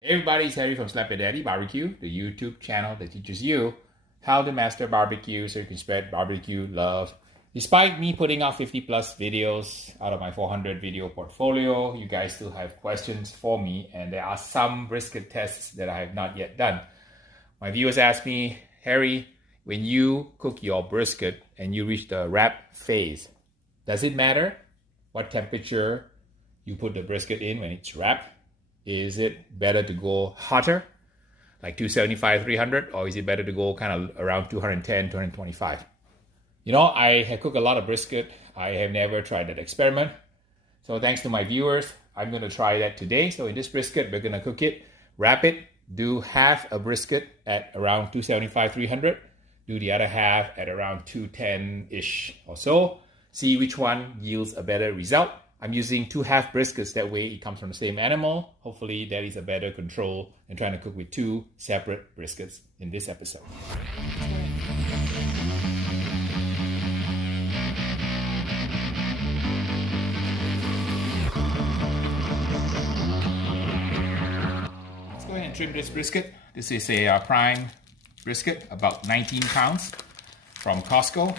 Hey everybody, it's Harry from Slap It Daddy Barbecue, the YouTube channel that teaches you how to master barbecue so you can spread barbecue love. Despite me putting out 50 plus videos out of my 400 video portfolio, you guys still have questions for me, and there are some brisket tests that I have not yet done. My viewers ask me, Harry, when you cook your brisket and you reach the wrap phase, does it matter what temperature you put the brisket in when it's wrapped? Is it better to go hotter, like 275, 300, or is it better to go kind of around 210, 225? You know, I have cooked a lot of brisket. I have never tried that experiment. So thanks to my viewers, I'm going to try that today. So in this brisket, we're going to cook it, wrap it, do half a brisket at around 275, 300, do the other half at around 210-ish or so. See which one yields a better result. I'm using 2 half briskets, that way it comes from the same animal. Hopefully that is a better control than trying to cook with 2 separate briskets in this episode. Let's go ahead and trim this brisket. This is a prime brisket, about 19 pounds from Costco.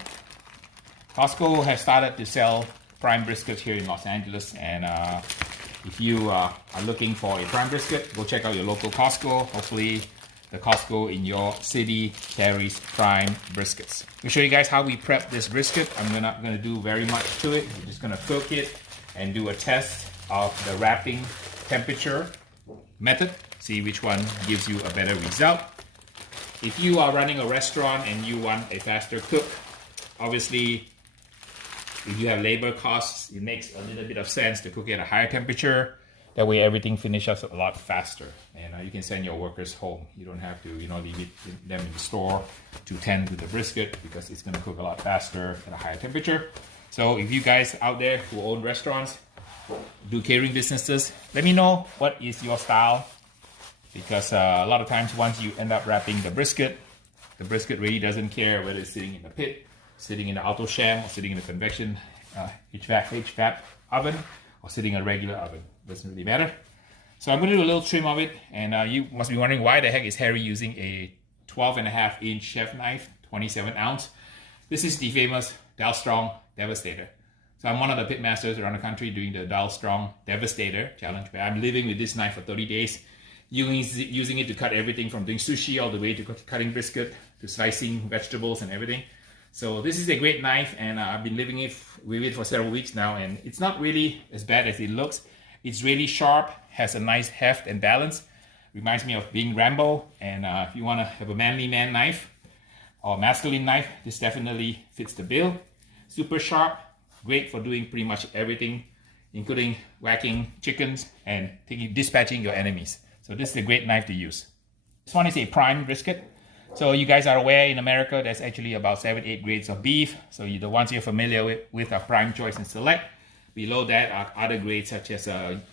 Costco has started to sell prime briskets here in Los Angeles, and if you are looking for a prime brisket, go check out your local Costco. Hopefully the Costco in your city carries prime briskets. We'll show you guys how we prep this brisket. I'm not gonna do very much to it. We're just gonna cook it and do a test of the wrapping temperature method, see which one gives you a better result. If you are running a restaurant and you want a faster cook, obviously if you have labor costs, it makes a little bit of sense to cook it at a higher temperature. That way everything finishes a lot faster, and you can send your workers home. You don't have to, leave them in the store to tend to the brisket, because it's going to cook a lot faster at a higher temperature. So if you guys out there who own restaurants, do catering businesses, let me know what is your style, because a lot of times once you end up wrapping the brisket really doesn't care whether it's sitting in the pit, sitting in the auto sham, or sitting in a convection HVAC oven, or sitting in a regular oven. Doesn't really matter. So I'm going to do a little trim of it, and you must be wondering, why the heck is Harry using a 12.5-inch chef knife, 27 ounce? This is the famous Dial Strong Devastator. So I'm one of the pitmasters around the country doing the Dial Strong Devastator challenge, where I'm living with this knife for 30 days, using it to cut everything from doing sushi all the way to cutting brisket, to slicing vegetables and everything. So this is a great knife, and I've been living with it for several weeks now, and it's not really as bad as it looks. It's really sharp, has a nice heft and balance. Reminds me of being Rambo, and if you want to have a manly man knife or masculine knife, this definitely fits the bill. Super sharp, great for doing pretty much everything, including whacking chickens and dispatching your enemies. So this is a great knife to use. This one is a prime brisket. So you guys are aware, in America, there's actually about 7-8 grades of beef. So the ones you're familiar with are Prime, Choice, and Select. Below that are other grades such as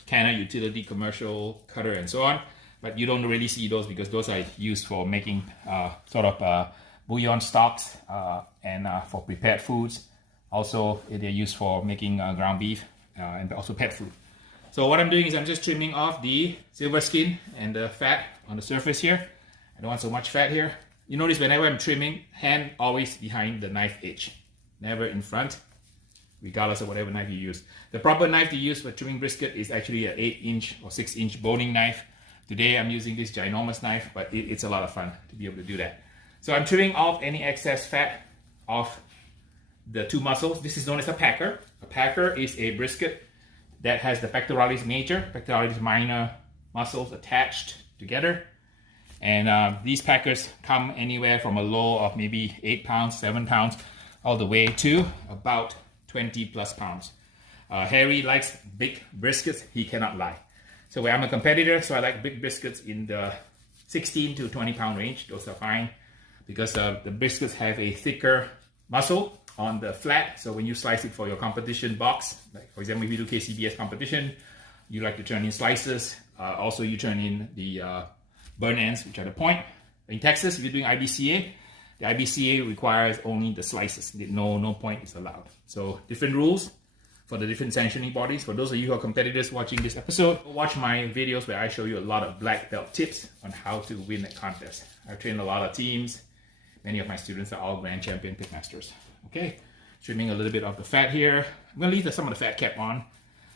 Canner, Utility, Commercial, Cutter, and so on. But you don't really see those, because those are used for making bouillon stocks and for prepared foods. Also, they're used for making ground beef and also pet food. So what I'm doing is I'm just trimming off the silver skin and the fat on the surface here. I don't want so much fat here. You notice whenever I'm trimming, hand always behind the knife edge, never in front, regardless of whatever knife you use. The proper knife to use for trimming brisket is actually an 8-inch or 6-inch boning knife. Today I'm using this ginormous knife, but it's a lot of fun to be able to do that. So I'm trimming off any excess fat off the 2 muscles. This is known as a packer. A packer is a brisket that has the pectoralis major, pectoralis minor muscles attached together. And these packers come anywhere from a low of maybe 8 pounds, 7 pounds, all the way to about 20 plus pounds. Harry likes big briskets, he cannot lie. So I'm a competitor, so I like big briskets in the 16 to 20 pound range. Those are fine, because the briskets have a thicker muscle on the flat. So when you slice it for your competition box, like for example, if you do KCBS competition, you like to turn in slices. Also, you turn in the burn ends, which are the point. In Texas, if you're doing IBCA, the IBCA requires only the slices. No point is allowed. So different rules. for the different sanctioning bodies. For those of you who are competitors watching this episode, watch my videos where I show you a lot of black belt tips on how to win a contest. I've trained a lot of teams. Many of my students are all grand champion pitmasters. Okay, trimming a little bit of the fat here. I'm gonna leave some of the fat cap on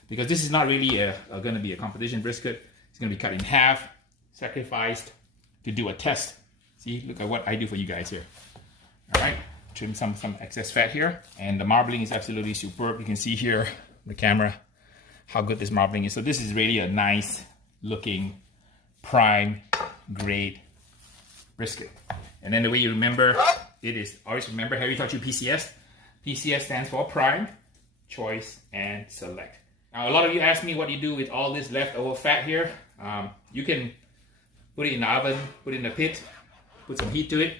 because this is not really gonna be a competition brisket. It's gonna be cut in half, sacrificed to do a test. See, look at what I do for you guys here. All right, trim some excess fat here, and the marbling is absolutely superb. You can see here the camera how good this marbling is. So this is really a nice looking prime grade brisket. And then the way you remember it is, always remember Harry taught you PCS. PCS stands for prime, choice, and select. Now a lot of you ask me what you do with all this leftover fat here. You can put it in the oven, put it in the pit, put some heat to it,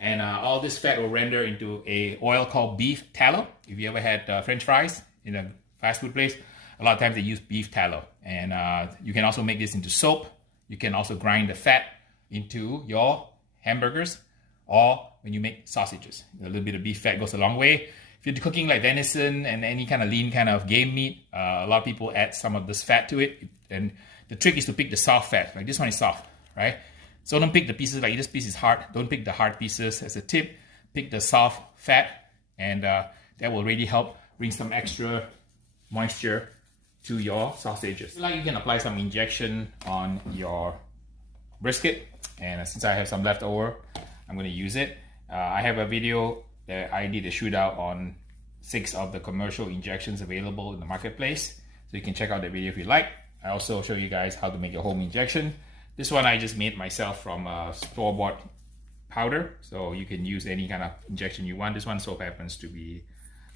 and all this fat will render into a oil called beef tallow. If you ever had French fries in a fast food place, a lot of times they use beef tallow. And you can also make this into soap. You can also grind the fat into your hamburgers, or when you make sausages. A little bit of beef fat goes a long way. If you're cooking like venison and any kind of lean kind of game meat, a lot of people add some of this fat to it. And the trick is to pick the soft fat. Like this one is soft, right? So don't pick the pieces like this piece is hard. Don't pick the hard pieces as a tip. Pick the soft fat, and that will really help bring some extra moisture to your sausages. Like you can apply some injection on your brisket, and since I have some left over, I'm going to use it. I have a video that I did a shootout on 6 of the commercial injections available in the marketplace, so you can check out that video if you like. I also show you guys how to make a home injection. This one I just made myself from store-bought powder, so you can use any kind of injection you want. This one so happens to be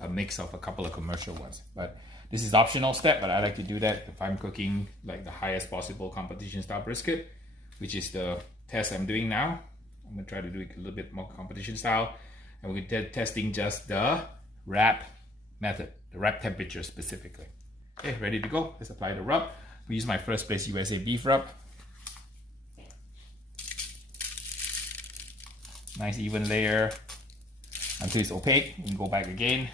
a mix of a couple of commercial ones, but this is optional step, but I like to do that if I'm cooking like the highest possible competition style brisket, which is the test I'm doing now. I'm gonna try to do it a little bit more competition style, and we're testing just the wrap method, the wrap temperature specifically. Okay, ready to go. Let's apply the rub. We use my First Place USA beef rub. Nice even layer until it's opaque. You can go back again,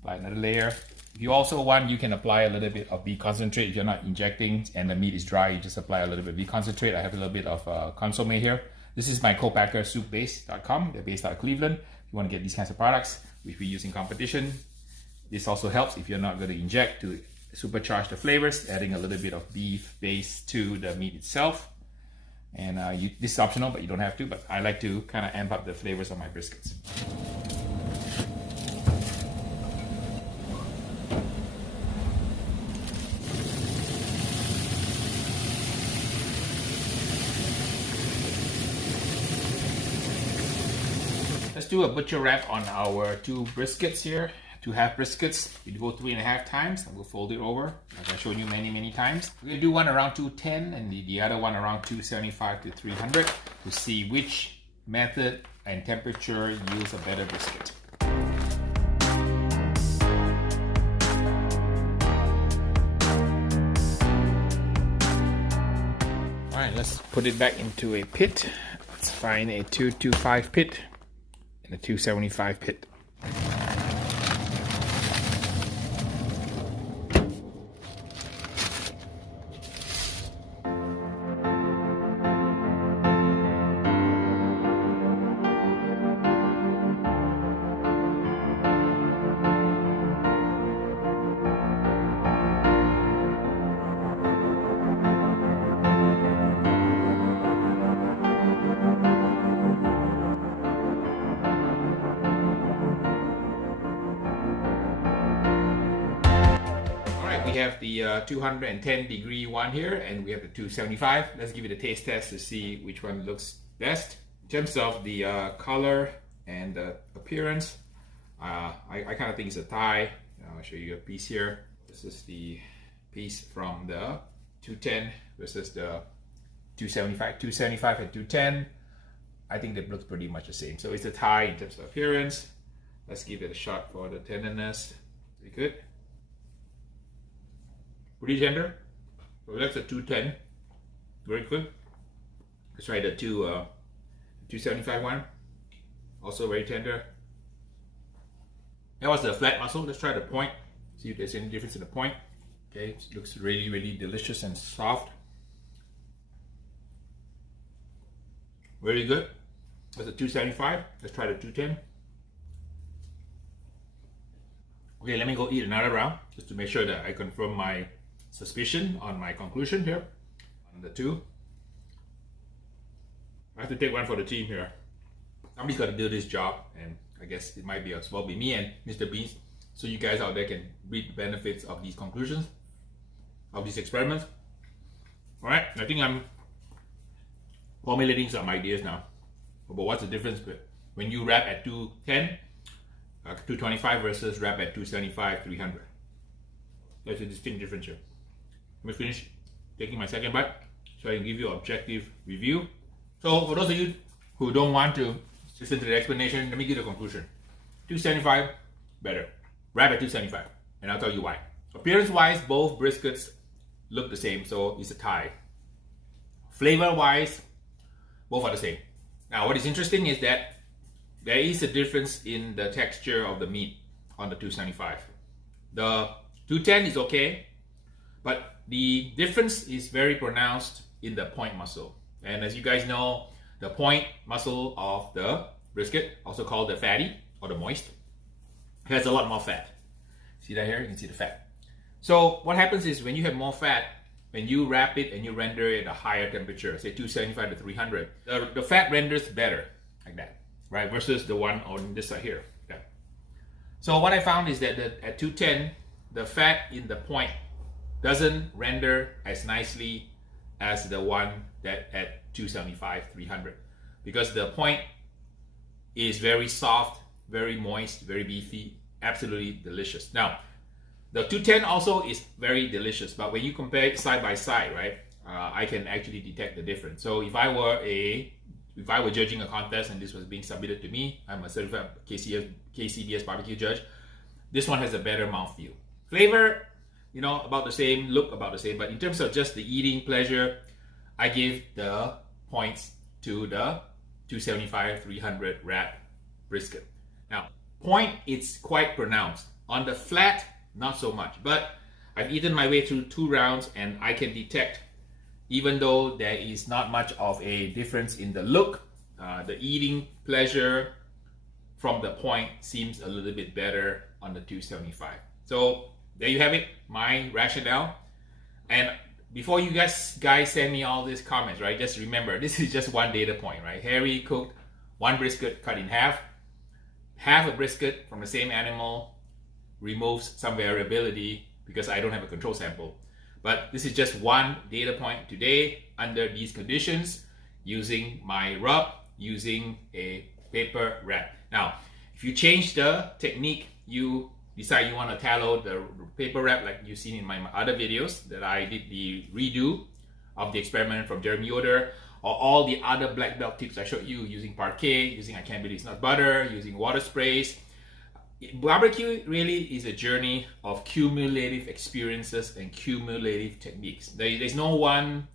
apply another layer. If you also want, you can apply a little bit of beef concentrate. If you're not injecting and the meat is dry, you just apply a little bit of beef concentrate. I have a little bit of consomme here. This is my co-packer soupbase.com. They're based out of Cleveland. If you want to get these kinds of products, which we use in competition, this also helps if you're not going to inject, to supercharge the flavors, adding a little bit of beef base to the meat itself. And this is optional, but you don't have to. But I like to kind of amp up the flavors of my briskets. Let's do a butcher wrap on our 2 briskets here, 2 half briskets. We go 3.5 times, and we'll fold it over, like I've shown you many times. We're gonna do one around 210 and the other one around 275 to 300 to see which method and temperature yields a better brisket. All right, let's put it back into a pit. Let's find a 225 pit and a 275 pit. We have the 210 degree one here, and we have the 275. Let's give it a taste test to see which one looks best. In terms of the color and the appearance, I kind of think it's a tie. I'll show you a piece here. This is the piece from the 210 versus the 275. 275 and 210. I think they look pretty much the same. So it's a tie in terms of appearance. Let's give it a shot for the tenderness. Very good. Pretty tender. So that's a 210. Very good. Let's try the 275 one. Also very tender. That was the flat muscle. Let's try the point. See if there's any difference in the point. Okay, it looks really, really delicious and soft. Very good. That's a 275. Let's try the 210. Okay, let me go eat another round just to make sure that I confirm my suspicion on my conclusion here. On the 2. I have to take one for the team here. Somebody's got to do this job, and I guess it might be as well be me and Mr. Beans, so you guys out there can reap the benefits of these conclusions, of these experiments. Alright, I think I'm formulating some ideas now about what's the difference when you wrap at 210, 225 versus wrap at 275, 300. There's a distinct difference here. Let me finish taking my second bite so I can give you an objective review. So for those of you who don't want to listen to the explanation, let me give the conclusion. 275, better. Wrap at 275, and I'll tell you why. Appearance-wise, both briskets look the same, so it's a tie. Flavor-wise, both are the same. Now, what is interesting is that there is a difference in the texture of the meat on the 275. The 210 is okay, but the difference is very pronounced in the point muscle. And as you guys know, the point muscle of the brisket, also called the fatty or the moist, has a lot more fat. See that here? You can see the fat. So what happens is when you have more fat, when you wrap it and you render it at a higher temperature, say 275 to 300, the fat renders better, like that, right? Versus the one on this side here. Okay. So what I found is that at 210, the fat in the point doesn't render as nicely as the one that at 275, 300, because the point is very soft, very moist, very beefy, absolutely delicious. Now, the 210 also is very delicious, but when you compare it side by side, right, I can actually detect the difference. So if I were judging a contest and this was being submitted to me, I'm a certified KCBS barbecue judge, this one has a better mouthfeel. Flavor, you know, about the same, look about the same, but in terms of just the eating pleasure, I give the points to the 275, 300 wrap brisket. Now, point, it's quite pronounced. On the flat, not so much, but I've eaten my way through 2 rounds and I can detect, even though there is not much of a difference in the look, the eating pleasure from the point seems a little bit better on the 275. So there you have it, my rationale. And before you guys send me all these comments, right, just remember, this is just one data point, right? Harry cooked 1 brisket cut in half a brisket from the same animal, removes some variability because I don't have a control sample. But this is just one data point today under these conditions, using my rub, using a paper wrap. Now, if you change the technique, you decide you want to tallow the paper wrap like you've seen in my other videos that I did the redo of the experiment from Jeremy Yoder, or all the other black belt tips I showed you, using parquet, using I can't believe it's not butter, using water sprays. Barbecue really is a journey of cumulative experiences and cumulative techniques. There's no one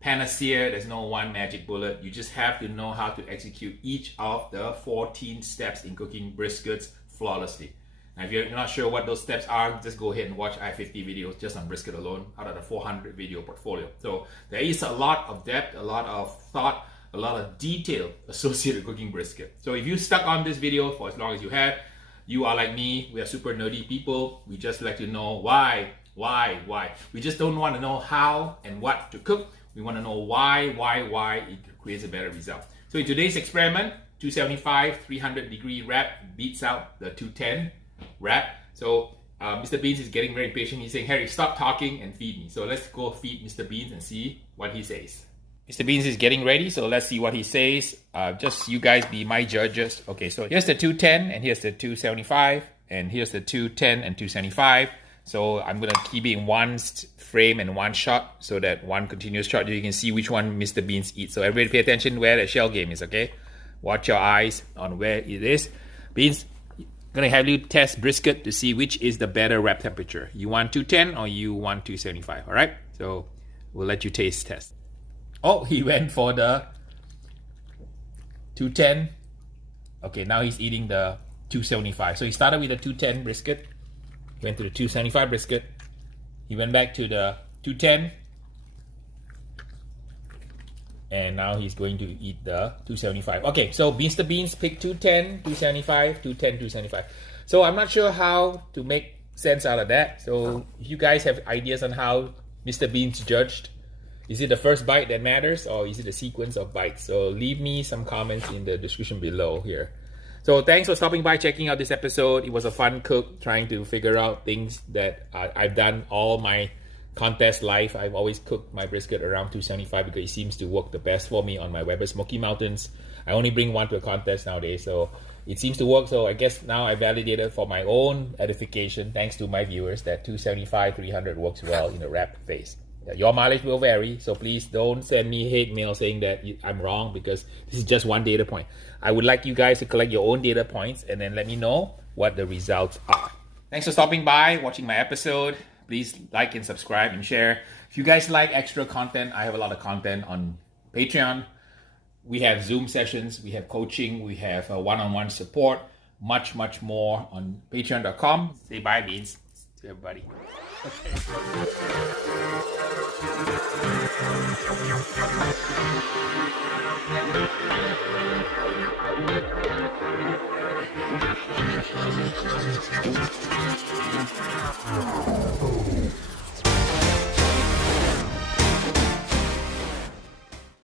panacea, there's no one magic bullet. You just have to know how to execute each of the 14 steps in cooking briskets flawlessly. Now, if you're not sure what those steps are, just go ahead and watch I have 50 videos just on brisket alone out of the 400 video portfolio. So there is a lot of depth, a lot of thought, a lot of detail associated with cooking brisket. So if you stuck on this video for as long as you have, you are like me, we are super nerdy people. We just like to know why. We just don't want to know how and what to cook. We want to know why it creates a better result. So in today's experiment, 275, 300 degree wrap beats out the 210 wrap. So Mr. Beans is getting very impatient. He's saying, Harry, stop talking and feed me. So let's go feed Mr. Beans and see what he says. Mr. Beans is getting ready, so let's see what he says. Just you guys be my judges. Okay, so here's the 210 and here's the 275 and here's the 210 and 275. So I'm gonna keep it in one frame and one shot so that one continuous shot you can see which one Mr. Beans eats. So everybody pay attention where the shell game is, okay? Watch your eyes on where it is. Beans, gonna have you test brisket to see which is the better wrap temperature. You want 210 or you want 275, all right? So we'll let you taste test. Oh, he went for the 210. Okay, now he's eating the 275. So he started with the 210 brisket. He went to the 275 brisket. He went back to the 210. And now he's going to eat the 275. Okay, so Mr. Beans picked 210, 275, 210, 275. So I'm not sure how to make sense out of that. So if you guys have ideas on how Mr. Beans judged, is it the first bite that matters or is it the sequence of bites? So leave me some comments in the description below here. So thanks for stopping by, checking out this episode. It was a fun cook, trying to figure out things that I've done all my contest life. I've always cooked my brisket around 275 because it seems to work the best for me on my Weber Smokey Mountains. I only bring one to a contest nowadays, so it seems to work. So I guess now I validated for my own edification, thanks to my viewers, that 275, 300 works well in the wrap phase. Your mileage will vary, so please don't send me hate mail saying that I'm wrong, because this is just one data point. I would like you guys to collect your own data points and then let me know what the results are. Thanks for stopping by, watching my episode. Please like and subscribe and share. If you guys like extra content, I have a lot of content on Patreon. We have Zoom sessions, we have coaching, we have one-on-one support, much more on patreon.com. Say bye, Beans, to everybody. Okay.